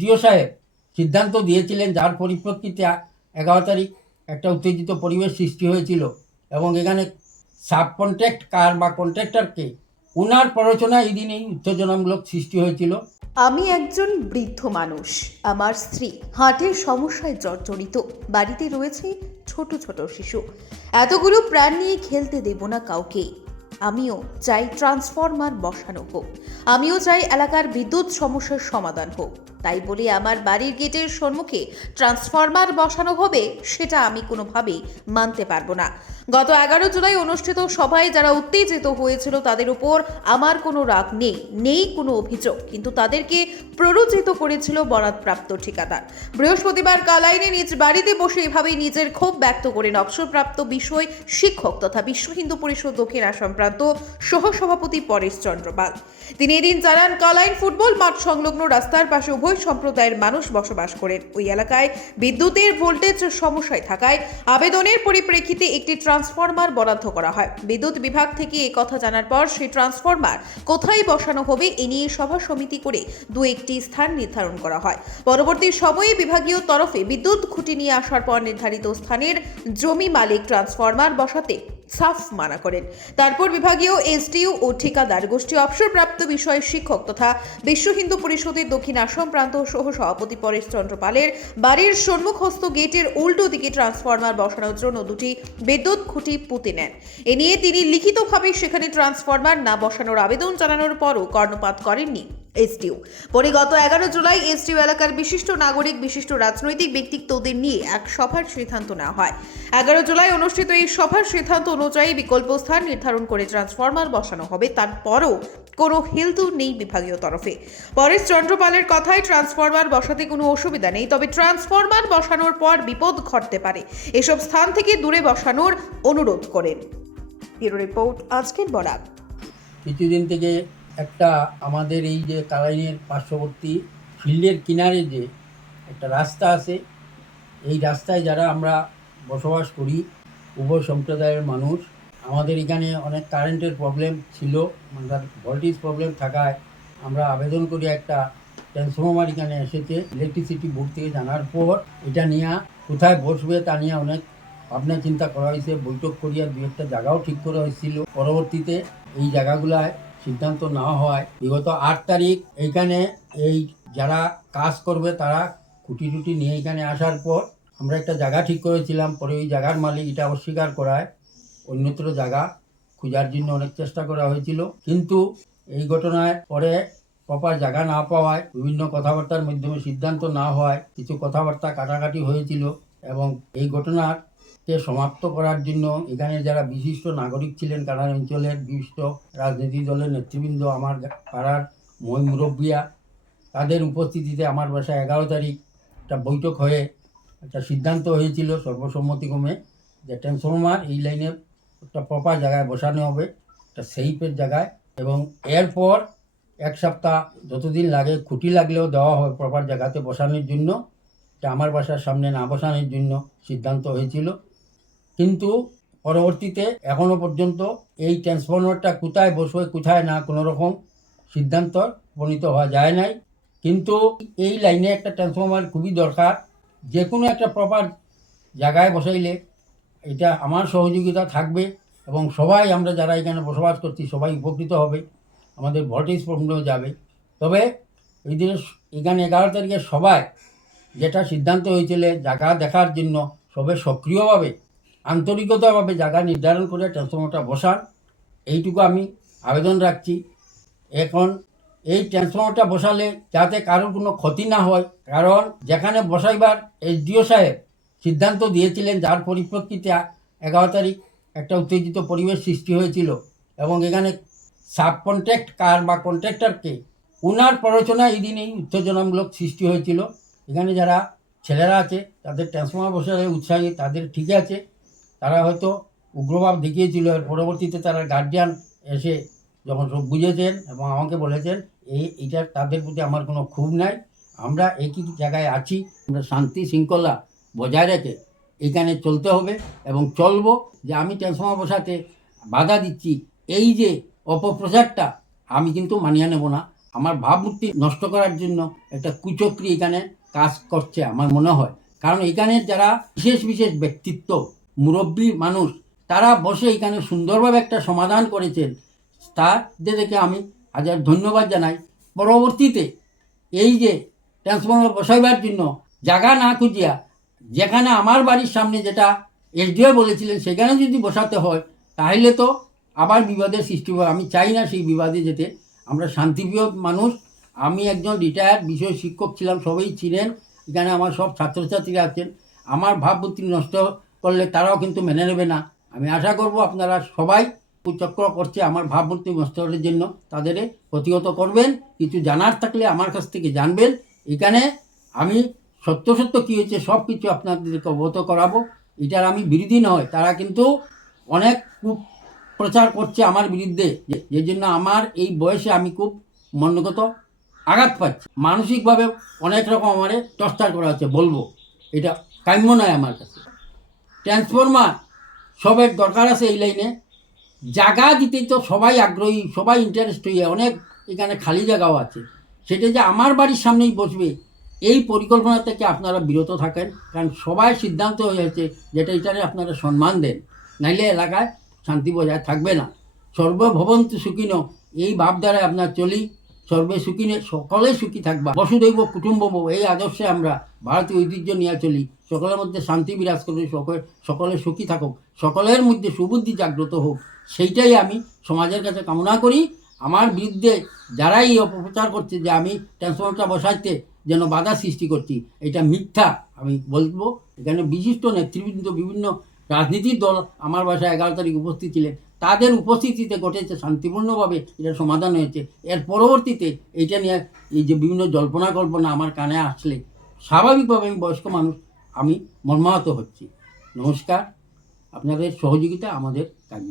Deo সাহেব সিদ্ধান্ত দিয়েছিলেন, যার পরিপ্রেক্ষিতে 11 তারিখ একটা উত্তেজিত পরিবেশ সৃষ্টি হয়েছিল এবং এখানে সাব কন্ট্রাক্ট কার বা কন্ট্রাক্টরকে ওনার প্ররোচনা এই দিনেই উত্তেজনামূলক সৃষ্টি হয়েছিল। আমি একজন বৃদ্ধ মানুষ। আমার স্ত্রী হার্টের সমস্যায় জর্জরিত। বাড়িতে রয়েছে ছোট ছোট শিশু। এতগুলো প্রাণ নিয়ে খেলতে দেব না কাউকে। আমিও চাই ট্রান্সফরমার বসানো হোক। আমিও চাই এলাকার বিদ্যুৎ সমস্যার সমাধান হোক। তাই বলে আমার বাড়ির গেটের সম্মুখে ট্রান্সফরমার বসানো হবে, সেটা আমি কোনোভাবেই মানতে পারবো না। গত 11 জুলাই অনুষ্ঠিত সভায় যারা উত্তেজিত হয়েছিল তাদের উপর আমার কোনো রাগ নেই কোনো অভিযোগ, কিন্তু তাদেরকে প্ররোচিত করেছিল বরাদপ্রাপ্ত ঠিকাদার। বৃহস্পতিবার কালাইনে নিজ বাড়িতে বসে এভাবেই নিজের ক্ষোভ ব্যক্ত করেন অবসরপ্রাপ্ত বিষয় শিক্ষক তথা বিশ্ব হিন্দু পরিষদ দক্ষিণ আসাম প্রান্ত সহসভাপতি পরেশ চন্দ্র পাল। তিনি এদিন জানান, কালাইন ফুটবল মাঠ সংলগ্ন রাস্তার পাশে উভয় সম্প্রদায়ের মানুষ বসবাস করেন। ওই এলাকায় বিদ্যুতের ভোল্টেজ সমস্যায় থাকায় আবেদনের পরিপ্রেক্ষিতে একটি ট্রান্সফরমার বরাদ্দ করা হয়। বিদ্যুৎ বিভাগ থেকে এই কথা জানার পর সেই ট্রান্সফরমার কোথায় বসানো হবে এ নিয়ে সভা সমিতি করে দু একটি স্থান নির্ধারণ করা হয়। পরবর্তী সময়ে বিভাগীয় তরফে বিদ্যুৎ খুঁটি নিয়ে আসার পর নির্ধারিত স্থানের জমি মালিক ট্রান্সফরমার বসাতে সাফ মানা করেন। তারপর বিভাগীয় এসডিও ও ঠিকাদার গোষ্ঠী অবসরপ্রাপ্ত বিষয় শিক্ষক তথা বিশ্ব হিন্দু পরিষদের দক্ষিণ আসাম প্রান্ত সহ সভাপতি পরেশ চন্দ্র পালের বাড়ির সম্মুখস্থ গেটের উল্টো দিকে ট্রান্সফরমার বসানোর জন্য দুটি বিদ্যুৎ খুঁটি পুঁতে নেন। এ নিয়ে তিনি লিখিতভাবে সেখানে ট্রান্সফরমার না বসানোর আবেদন জানানোর পরও কর্ণপাত করেননি এসডিও। পরে গত 11 জুলাই এসডিও এলাকার বিশিষ্ট নাগরিক, বিশিষ্ট রাজনৈতিক ব্যক্তিত্বদের নিয়ে এক সভার সিদ্ধান্ত নেওয়া হয়। 11 জুলাই অনুষ্ঠিত এই সভার সিদ্ধান্ত অনুযায়ী বিকল্প স্থান নির্ধারণ করে ট্রান্সফরমার বসানো হবে। তারপরও কোনো হেলদুল নেই বিভাগীয় তরফে। পরেশ চন্দ্রপালের কথায় ট্রান্সফরমার বসাতে কোনো অসুবিধা নেই, তবে ট্রান্সফরমার বসানোর পর বিপদ ঘটতে পারে, এসব স্থান থেকে দূরে বসানোর অনুরোধ করেন। ব্যুরো রিপোর্ট, আজকের বরাক। কিছুদিন থেকে একটা আমাদের এই যে কালাইনের পার্শ্ববর্তী ফিল্ডের কিনারে যে একটা রাস্তা আছে, এই রাস্তায় যারা আমরা বসবাস করি উভয় সম্প্রদায়ের মানুষ, আমাদের এখানে অনেক কারেন্টের প্রবলেম ছিল, মানে ভোল্টেজ প্রবলেম থাকায় আমরা আবেদন করি একটা ট্রান্সফরমার এখানে এসেছে। ইলেকট্রিসিটি বোর্ড থেকে জানার পর এটা নিয়ে কোথায় বসবে তা নিয়ে অনেক ভাবনা চিন্তা করা হয়েছে, বৈঠক করিয়া দু একটা জায়গাও ঠিক করা হয়েছিল। পরবর্তীতে এই জায়গাগুলায় সিদ্ধান্ত নেওয়া হয়। বিগত 8 তারিখ এইখানে এই যারা কাজ করবে তারা খুঁটি টুটি নিয়ে এখানে আসার পর আমরা একটা জায়গা ঠিক করেছিলাম। পরে ওই জায়গার মালিক এটা অস্বীকার করায় অন্যত্র জায়গা খোঁজার জন্য অনেক চেষ্টা করা হয়েছিল, কিন্তু এই ঘটনায় পরে প্রপার জায়গা না পাওয়ায় বিভিন্ন কথাবার্তার মাধ্যমে সিদ্ধান্ত না হওয়ায় কিছু কথাবার্তা কাটাকাটি হয়েছিল এবং এই ঘটনাকে সমাপ্ত করার জন্য এখানে যারা বিশিষ্ট নাগরিক ছিলেন, কানাড় অঞ্চলের বিশিষ্ট রাজনৈতিক দলের নেতৃবৃন্দ, আমার পাড়ার মই মুরব্বিয়া, তাদের উপস্থিতিতে আমার বাসায় 11 তারিখ একটা বৈঠক হয়ে একটা সিদ্ধান্ত হয়েছিল সর্বসম্মতিক্রমে যে ট্রান্সফরমার এই লাইনে একটা প্রপার জায়গায় বসানো হবে, একটা সেইফের জায়গায়, এবং এরপর 1 সপ্তাহ যতদিন লাগে খুঁটি লাগলেও দেওয়া হবে প্রপার জায়গাতে বসানোর জন্য। এটা আমার বাসার সামনে না বসানোর জন্য সিদ্ধান্ত হয়েছিল, কিন্তু পরবর্তীতে এখনও পর্যন্ত এই ট্রান্সফরমারটা কোথায় বসবে কোথায় না কোনো রকম সিদ্ধান্ত উপনীত হওয়া যায় নাই। কিন্তু এই লাইনে একটা ট্রান্সফরমার খুবই দরকার, যে কোনো একটা প্রপার জায়গায় বসাইলে এটা আমার সহযোগিতা থাকবে এবং সবাই আমরা যারা এখানে বসবাস করছি সবাই উপকৃত হবে, আমাদের ভোল্টেজ প্রবলেম যাবে। তবে এই দিনে এখানে 11 তারিখে সবাই যেটা সিদ্ধান্ত হয়েছিল জায়গা দেখার জন্য সবাই সক্রিয়ভাবে আন্তরিকতাভাবে জায়গা নির্ধারণ করে ট্রান্সফরমারটা বসান, এইটুকু আমি আবেদন রাখছি। এখন এই ট্রান্সফরমারটা বসালে যাতে কারোর কোনো ক্ষতি না হয়, কারণ যেখানে বসাইবার এসডিও সাহেব সিদ্ধান্ত দিয়েছিলেন, যার পরিপ্রেক্ষিতে 11 তারিখ একটা উত্তেজিত পরিবেশ সৃষ্টি হয়েছিল এবং এখানে সাব কন্ট্রাক্ট কার বা কন্ট্রাক্টরকে ওনার প্ররোচনা এই দিনেই উত্তেজনামূলক সৃষ্টি হয়েছিল। এখানে যারা ছেলেরা আছে তাদের ট্রান্সফরমার বসালে উৎসাহী, তাদের ঠিক আছে, তারা হয়তো উগ্রভাব দেখিয়েছিল। এর পরবর্তীতে তারা গার্জিয়ান এসে যখন সব বুঝেছেন এবং আমাকে বলেছেন এইটা তাদের প্রতি আমার কোনো ক্ষোভ নাই, আমরা একই জায়গায় আছি, আমরা শান্তি শৃঙ্খলা বজায় রেখে এখানে চলতে হবে এবং চলবো। যে আমি ট্রান্সফরমার বসাতে বাধা দিচ্ছি এই যে অপপ্রচারটা আমি কিন্তু মানিয়ে নেব না। আমার ভাবমূর্তি নষ্ট করার জন্য একটা কুচক্রি এখানে কাজ করছে আমার মনে হয়। কারণ এখানে যারা বিশেষ বিশেষ ব্যক্তিত্ব মুরব্বী মানুষ তারা বসে এখানে সুন্দরভাবে একটা সমাধান করেছেন, তাদেরকে আমি হাজার ধন্যবাদ জানাই। পরবর্তীতে এই যে ট্রান্সফর্মার বসাইবার জন্য জায়গা না খুঁজিয়া যেখানে আমার বাড়ির সামনে যেটা এসডিও বলেছিলেন সেখানে যদি বসাতে হয় তাহলে তো আবার বিবাদের সৃষ্টি হয়। আমি চাই না সেই বিবাদে যেতে। আমরা শান্তিপ্রিয় মানুষ। আমি একজন রিটায়ার্ড বিষয় শিক্ষক ছিলাম, সবাই ছিলেন এখানে, আমার সব ছাত্রছাত্রীরা আছেন। আমার ভাবমূর্তি নষ্ট করলে তারাও কিন্তু মেনে নেবে না। আমি আশা করব আপনারা সবাই কুচক্র করছে আমার ভাবমূর্তি নষ্ট করার জন্য, তাদের প্রতিহত করবেন। কিছু জানার থাকলে আমার কাছ থেকে জানবেন। এখানে আমি সত্য সত্য কী হয়েছে সব কিছু আপনাদেরকে অবগত করাবো। এটার আমি বিরোধী নয়, তারা কিন্তু অনেক প্রচার করছে আমার বিরুদ্ধে, যে জন্য আমার এই বয়সে আমি খুব মনগত আঘাত পাচ্ছি। মানসিকভাবে অনেক রকম আমার টর্চার করা হচ্ছে, বলবো এটা কাম্য নয় আমার কাছে। ট্রান্সফরমার সবের দরকার আছে এই লাইনে, জায়গা দিতেই তো সবাই আগ্রহী, সবাই ইন্টারেস্ট হয়ে, অনেক এখানে খালি জায়গাও আছে। সেটা যে আমার বাড়ির সামনেই বসবে এই পরিকল্পনা থেকে আপনারা বিরত থাকেন। কারণ সবাই সিদ্ধান্ত হয়েছে যেটা এটারে আপনারা সম্মান দেন, নাইলে এলাকায় শান্তি বজায় থাকবে না। সর্বভবন্তু সুখিনো এই ভাবধারায় আপনার চলি, সর্বে সুখিনে সকলে সুখী থাকবা, বসুদৈব কুটুম্বম এই আদর্শে আমরা ভারতীয় ঐতিহ্য নিয়ে চলি। সকলের মধ্যে শান্তি বিরাজ করে, সকলে সুখী থাকুক, সকলের মধ্যে সুবুদ্ধি জাগ্রত হোক, সেইটাই আমি সমাজের কাছে কামনা করি। আমার বিরুদ্ধে যারাই এই অপপ্রচার করছে যে আমি ট্রান্সফর্মারটা বসাইতে যেন বাধা সৃষ্টি করছি, এটা মিথ্যা। আমি বলবো এখানে বিশিষ্ট নেতৃবৃন্দ, বিভিন্ন রাজনীতির দল আমার বাসায় 11 তারিখ উপস্থিত ছিলেন, তাদের উপস্থিতিতে ঘটেছে, শান্তিপূর্ণভাবে এটা সমাধান হয়েছে। এর পরবর্তীতে এইটা নিয়ে এই যে বিভিন্ন জল্পনা কল্পনা আমার কানে আসলে স্বাভাবিকভাবে আমি বয়স্ক মানুষ, আমি মর্মাহত হচ্ছি। নমস্কার, আপনাদের সহযোগিতা আমাদের কাম্য।